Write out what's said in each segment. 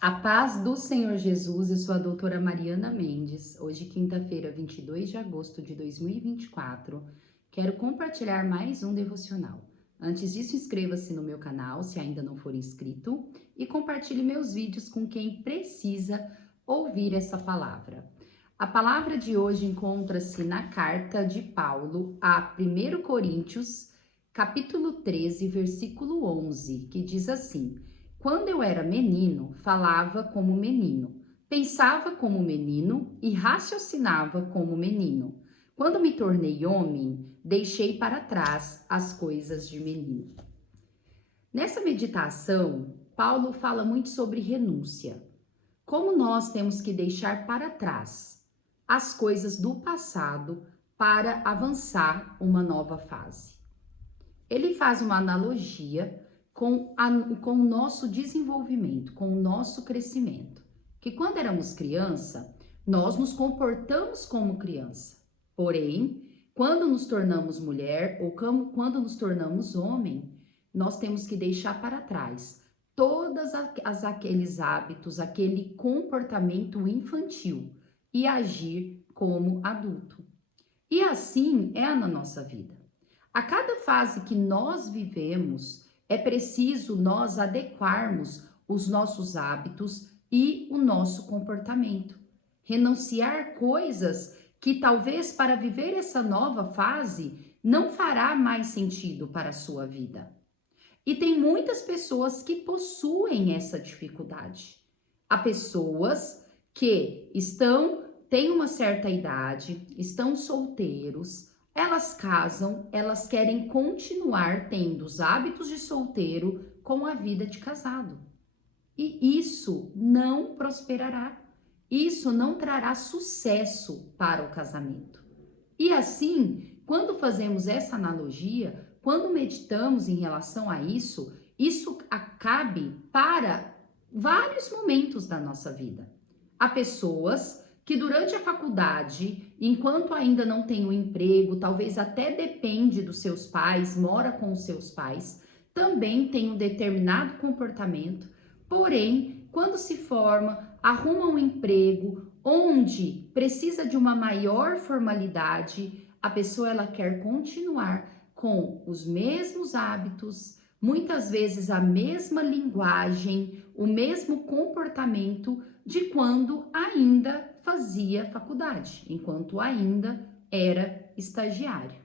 A paz do Senhor Jesus, eu sou a doutora Mariana Mendes. Hoje, quinta-feira, 22 de agosto de 2024, quero compartilhar mais um devocional. Antes disso, inscreva-se no meu canal, se ainda não for inscrito, e compartilhe meus vídeos com quem precisa ouvir essa palavra. A palavra de hoje encontra-se na carta de Paulo a 1 Coríntios, capítulo 13, versículo 11, que diz assim: Quando eu era menino, falava como menino, pensava como menino e raciocinava como menino. Quando me tornei homem, deixei para trás as coisas de menino. Nessa meditação, Paulo fala muito sobre renúncia. Como nós temos que deixar para trás as coisas do passado para avançar uma nova fase. Ele faz uma analogia com o nosso desenvolvimento, com o nosso crescimento. Que quando éramos criança, nós nos comportamos como criança. Porém, quando nos tornamos mulher ou quando nos tornamos homem, nós temos que deixar para trás todos aqueles hábitos, aquele comportamento infantil e agir como adulto. E assim é na nossa vida. A cada fase que nós vivemos, é preciso nós adequarmos os nossos hábitos e o nosso comportamento. Renunciar coisas que talvez para viver essa nova fase não fará mais sentido para a sua vida. E tem muitas pessoas que possuem essa dificuldade. Há pessoas que têm uma certa idade, estão solteiros, elas casam, elas querem continuar tendo os hábitos de solteiro com a vida de casado. E isso não prosperará. Isso não trará sucesso para o casamento. E assim, quando fazemos essa analogia, quando meditamos em relação a isso cabe para vários momentos da nossa vida. Há pessoas que durante a faculdade, enquanto ainda não tem um emprego, talvez até depende dos seus pais, mora com os seus pais, também tem um determinado comportamento, porém, quando se forma, arruma um emprego onde precisa de uma maior formalidade, a pessoa ela quer continuar com os mesmos hábitos, muitas vezes a mesma linguagem, o mesmo comportamento de quando ainda fazia faculdade, enquanto ainda era estagiário.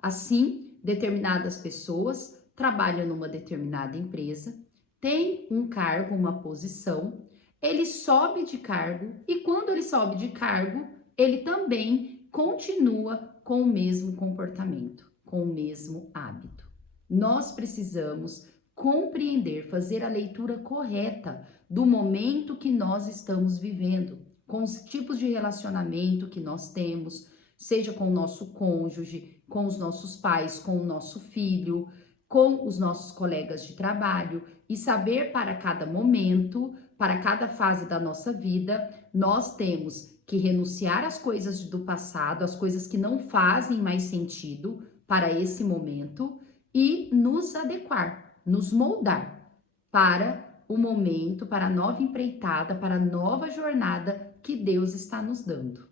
Assim, determinadas pessoas trabalham numa determinada empresa, tem um cargo, uma posição, ele sobe de cargo e quando ele sobe de cargo, ele também continua com o mesmo comportamento, com o mesmo hábito. Nós precisamos compreender, fazer a leitura correta do momento que nós estamos vivendo, com os tipos de relacionamento que nós temos, seja com o nosso cônjuge, com os nossos pais, com o nosso filho, com os nossos colegas de trabalho e saber para cada momento, para cada fase da nossa vida, nós temos que renunciar às coisas do passado, às coisas que não fazem mais sentido para esse momento e nos adequar, nos moldar para o momento, para a nova empreitada, para a nova jornada que Deus está nos dando.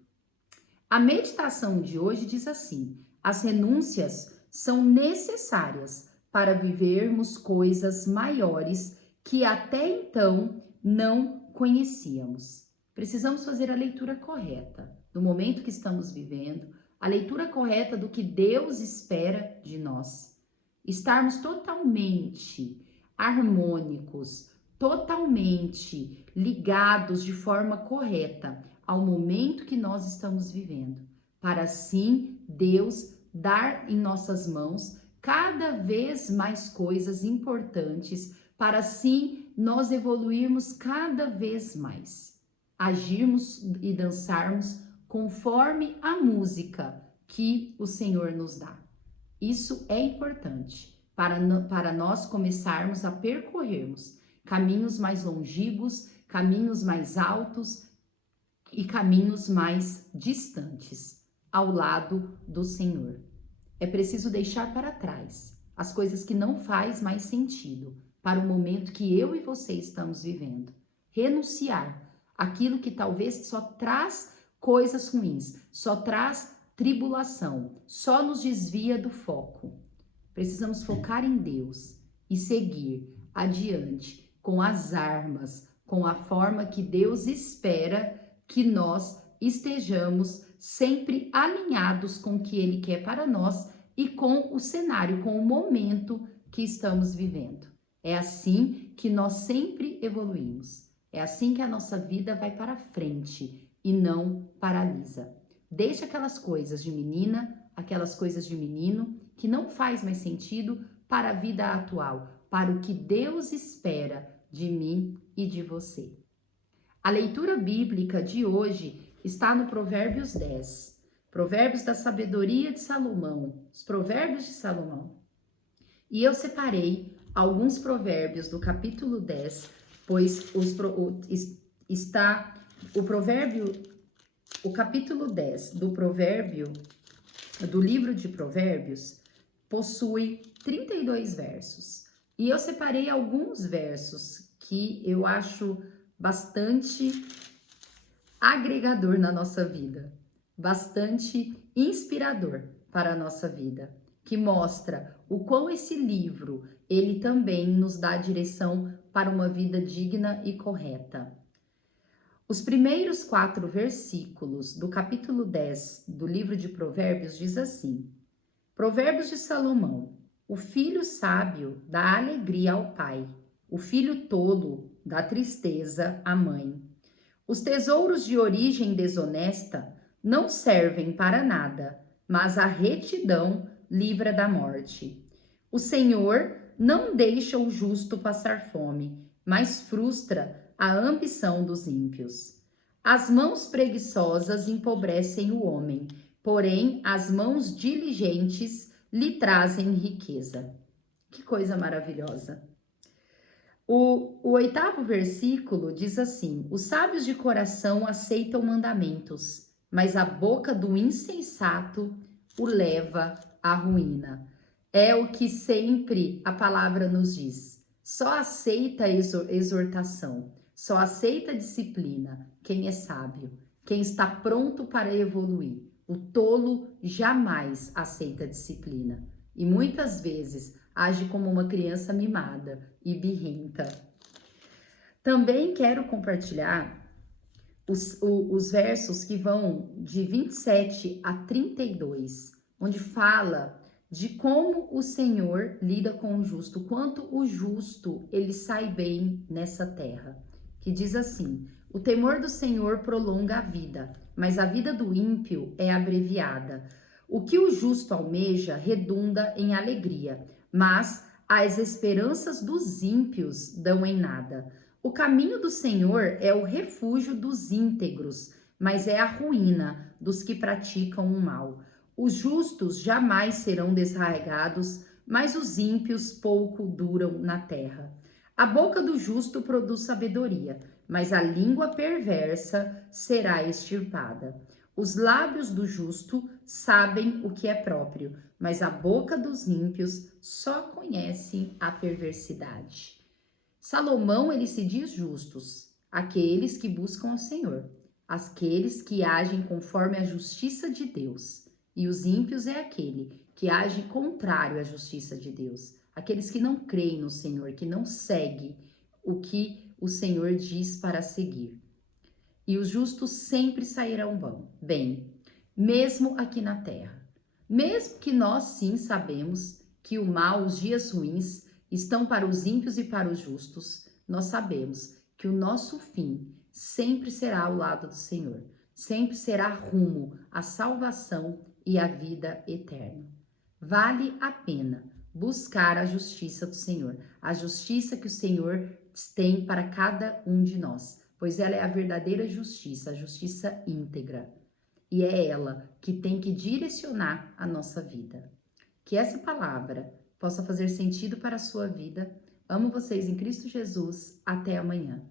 A meditação de hoje diz assim: as renúncias são necessárias para vivermos coisas maiores que até então não conhecíamos. Precisamos fazer a leitura correta do momento que estamos vivendo, a leitura correta do que Deus espera de nós. Estarmos totalmente harmônicos, totalmente ligados de forma correta ao momento que nós estamos vivendo, para assim Deus dar em nossas mãos cada vez mais coisas importantes, para assim nós evoluirmos cada vez mais, agirmos e dançarmos conforme a música que o Senhor nos dá. Isso é importante para nós começarmos a percorrermos caminhos mais longínquos, caminhos mais altos e caminhos mais distantes ao lado do Senhor. É preciso deixar para trás as coisas que não faz mais sentido para o momento que eu e você estamos vivendo. renunciar aquilo que talvez só traz coisas ruins, só traz tribulação, só nos desvia do foco. Precisamos focar em Deus e seguir adiante com as armas, com a forma que Deus espera que nós estejamos sempre alinhados com o que Ele quer para nós e com o cenário, com o momento que estamos vivendo. É assim que nós sempre evoluímos. É assim que a nossa vida vai para frente e não paralisa. Deixa aquelas coisas de menina, aquelas coisas de menino que não faz mais sentido para a vida atual, para o que Deus espera de mim e de você. A leitura bíblica de hoje está no Provérbios 10. Provérbios da sabedoria de Salomão, os provérbios de Salomão. E eu separei alguns provérbios do capítulo 10, pois está o capítulo 10 do livro de Provérbios possui 32 versos. E eu separei alguns versos que eu acho bastante agregador na nossa vida, bastante inspirador para a nossa vida, que mostra o quão esse livro, ele também nos dá direção para uma vida digna e correta. Os primeiros 4 versículos do capítulo 10 do livro de Provérbios diz assim: Provérbios de Salomão: o filho sábio dá alegria ao pai, o filho tolo dá tristeza à mãe. Os tesouros de origem desonesta não servem para nada, mas a retidão livra da morte. O Senhor não deixa o justo passar fome, mas frustra a ambição dos ímpios. As mãos preguiçosas empobrecem o homem, porém as mãos diligentes lhe trazem riqueza. Que coisa maravilhosa! O 8º versículo diz assim: os sábios de coração aceitam mandamentos, mas a boca do insensato o leva à ruína. É o que sempre a palavra nos diz. Só aceita exortação, só aceita disciplina quem é sábio, quem está pronto para evoluir. O tolo jamais aceita disciplina e muitas vezes age como uma criança mimada e birrenta. Também quero compartilhar os versos que vão de 27 a 32, onde fala de como o Senhor lida com o justo, quanto o justo ele sai bem nessa terra. Que diz assim: o temor do Senhor prolonga a vida, mas a vida do ímpio é abreviada. O que o justo almeja redunda em alegria, mas as esperanças dos ímpios dão em nada. O caminho do Senhor é o refúgio dos íntegros, mas é a ruína dos que praticam o mal. Os justos jamais serão desarraigados, mas os ímpios pouco duram na terra. A boca do justo produz sabedoria, mas a língua perversa será extirpada. Os lábios do justo sabem o que é próprio, mas a boca dos ímpios só conhece a perversidade. Salomão, ele se diz justos, aqueles que buscam o Senhor, aqueles que agem conforme a justiça de Deus. E os ímpios é aquele que age contrário à justiça de Deus, aqueles que não creem no Senhor, que não seguem o que o Senhor diz para seguir. E os justos sempre sairão bem, mesmo aqui na terra. Mesmo que nós sim sabemos que o mal, os dias ruins, estão para os ímpios e para os justos, nós sabemos que o nosso fim sempre será ao lado do Senhor, sempre será rumo à salvação e à vida eterna. Vale a pena buscar a justiça do Senhor, a justiça que o Senhor tem para cada um de nós, pois ela é a verdadeira justiça, a justiça íntegra. E é ela que tem que direcionar a nossa vida. Que essa palavra possa fazer sentido para a sua vida. Amo vocês em Cristo Jesus. Até amanhã.